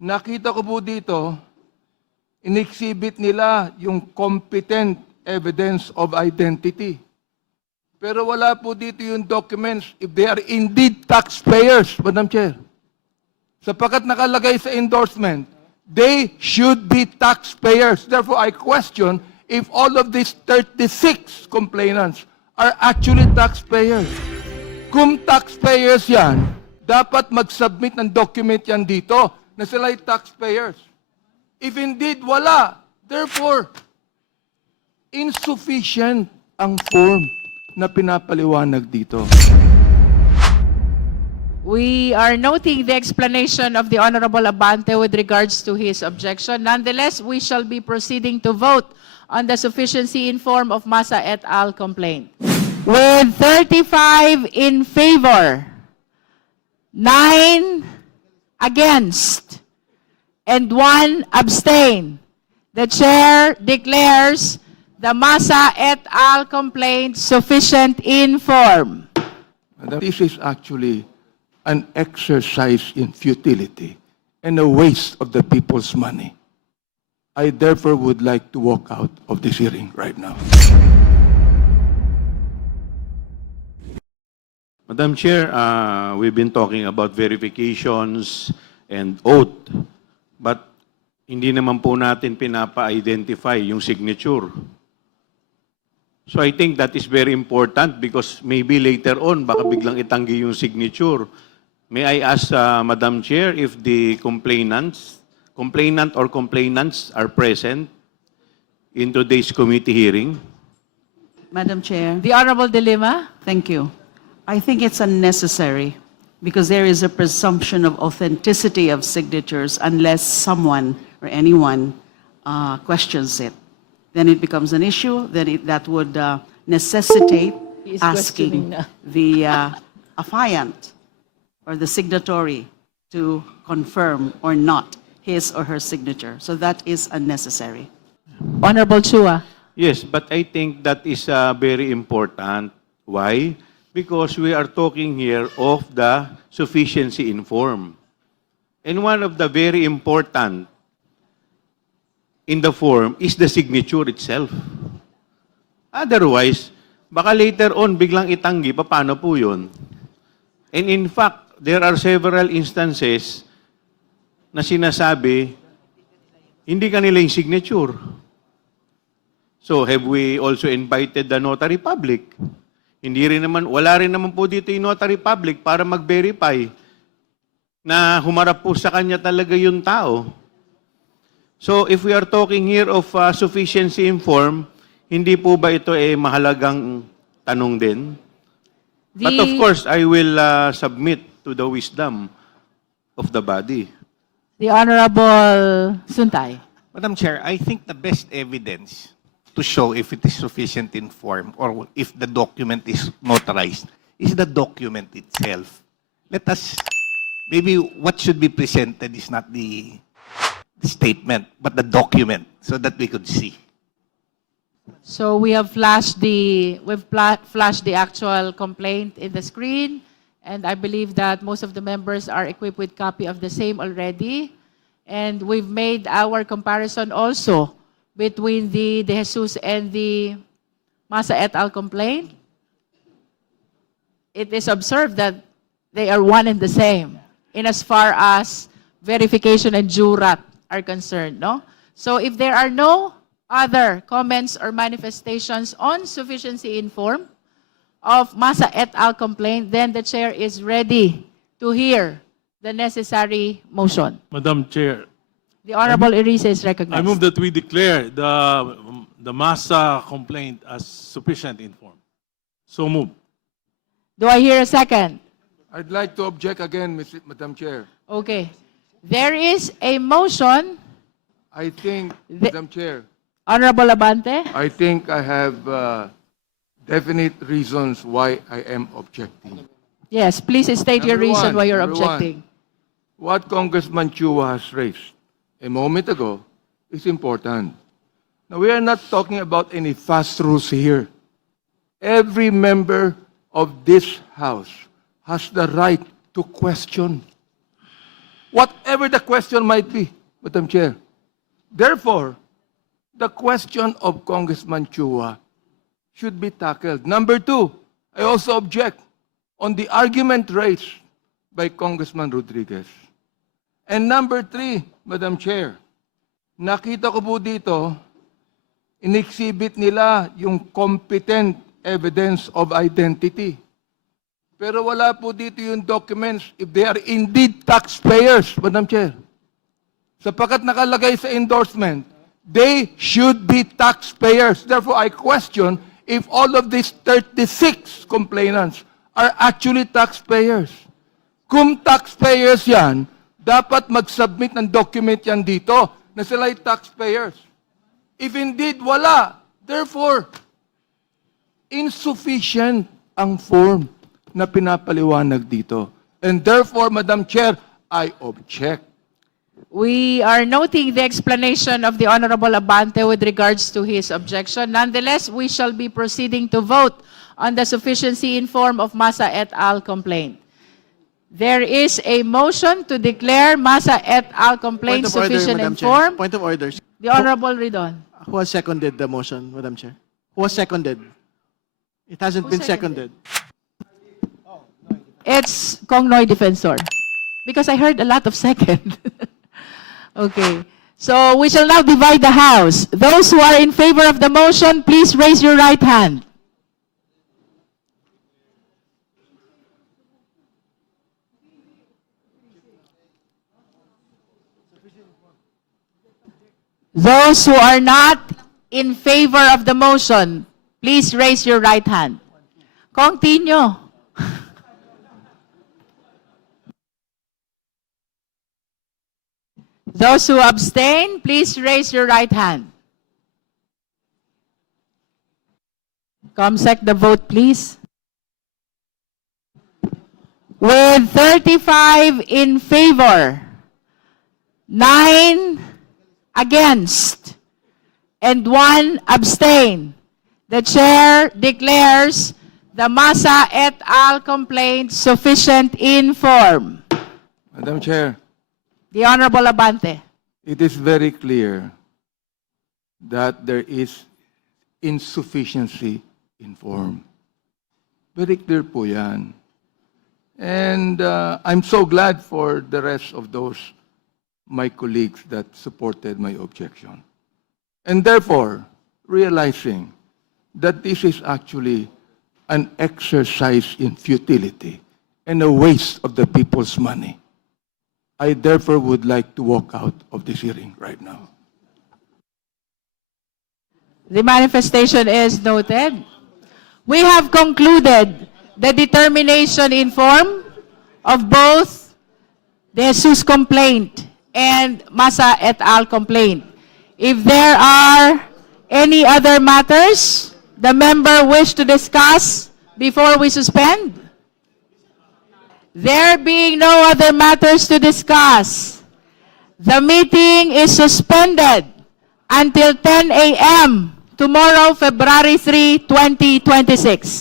nakita ko po dito, in-exhibit nila yung competent evidence of identity. Pero wala po dito yung documents if they are indeed taxpayers, Madam Chair. Sapagkat nakalagay sa endorsement, they should be taxpayers. Therefore, I question if all of these 36 complainants are actually taxpayers. Kung taxpayers yan, dapat mag-submit ng document yan dito na sila ay taxpayers. If indeed wala, therefore, insufficient ang form na pinapaliwanag dito. We are noting the explanation of the Honorable Abante with regards to his objection. Nonetheless, we shall be proceeding to vote on the sufficiency in form of Masa et al. Complaint. With 35 in favor, 9 against, and 1 abstain, the Chair declares the Masa et al. Complaint sufficient in form. This is actually an exercise in futility and a waste of the people's money. I therefore would like to walk out of this hearing right now. Madam Chair, we've been talking about verifications and oath, but hindi naman po natin pinapa-identify yung signature. So I think that is very important because maybe later on, baka biglang itanggi yung signature. May I ask, Madam Chair, if the complainant or complainants are present in today's committee hearing? Madam Chair, The Honorable De Lima. thank you. I think it's unnecessary because there is a presumption of authenticity of signatures unless someone or anyone questions it. Then it becomes an issue, that would necessitate He is asking questioning na. the affiant or the signatory to confirm or not his or her signature. So that is unnecessary. Honorable Chua. Yes, but I think that is very important. Why? Because we are talking here of the sufficiency in form. And one of the very important in the form is the signature itself. Otherwise, baka later on biglang itanggi, paano po yun? And in fact, there are several instances na sinasabi, hindi kanila yung signature. So, have we also invited the notary public? Wala rin naman po dito yung notary public para mag-verify na humarap po sa kanya talaga yung tao. So, if we are talking here of sufficiency in form, hindi po ba ito mahalagang tanong din? But of course, I will submit to the wisdom of the body. The Honorable Suntay. Madam Chair, I think the best evidence to show if it is sufficient in form or if the document is notarized is the document itself. Let us, maybe what should be presented is not the statement, but the document so that we could see. So we have flashed the actual complaint in the screen, and I believe that most of the members are equipped with copy of the same already. And we've made our comparison also between the De Jesus and the Masa et al. Complaint. It is observed that they are one and the same in as far as verification and jurat are concerned, no? So if there are no other comments or manifestations on sufficiency in form of Masa et al. Complaint, then the Chair is ready to hear the necessary motion. Madam Chair, The Honorable Erice is I recognized. move that we declare the Masa complaint as sufficient in form. So move. Do I hear a second? I'd like to object again, Madam Chair. Okay. There is a motion. I think, Madam Chair, Honorable Abante? I think I have definite reasons why I am objecting. Yes, please state your Number reason one, why you're number one. objecting. What Congressman Chua has raised a moment ago is important. Now, we are not talking about any fast rules here. Every member of this House has the right to question. whatever the question might be, Madam Chair. Therefore, the question of Congressman Chua should be tackled. Number two, I also object on the argument raised by Congressman Rodriguez. And number three, Madam Chair, nakita ko po dito, in-exhibit nila yung competent evidence of identity. Pero wala po dito yung documents if they are indeed taxpayers, Madam Chair. Sapagkat nakalagay sa endorsement, they should be taxpayers. Therefore, I question if all of these 36 complainants are actually taxpayers. Kung taxpayers yan, dapat mag-submit ng document yan dito na sila ay taxpayers. If indeed wala, therefore, insufficient ang form na pinapaliwanag dito. And therefore, Madam Chair, I object. We are noting the explanation of the Honorable Abante with regards to his objection. Nonetheless, we shall be proceeding to vote on the sufficiency in form of Massa et al. Complaint. There is a motion to declare Massa et al. Complaint Point of order, sufficient in Madam Chair. form. Point of order. The Honorable Ridon. Who has seconded the motion, Madam Chair? Who has seconded? It hasn't Who been seconded? seconded. It's Kong Noy Defensor. Because I heard a lot of second. Okay. So we shall now divide the House. Those who are in favor of the motion, please raise your right hand. Those who are not in favor of the motion, please raise your right hand. Kong Tino. Those who abstain, please raise your right hand. Comsec, the vote, please. With 35 in favor, 9 against, and 1 abstain, the chair declares the Massa et al. Complaint sufficient in form. Madam Chair, The Honorable Abante. it is very clear that there is insufficiency in form. Very clear po yan. And I'm so glad for the rest of those, my colleagues, that supported my objection. And therefore, realizing that this is actually an exercise in futility and a waste of the people's money, I therefore would like to walk out of this hearing right now. The manifestation is noted. We have concluded the determination in form of both the Jesus complaint and Massa et al. Complaint. If there are any other matters the member wish to discuss before we suspend? There being no other matters to discuss, the meeting is suspended until 10 a.m. tomorrow, February 3, 2026.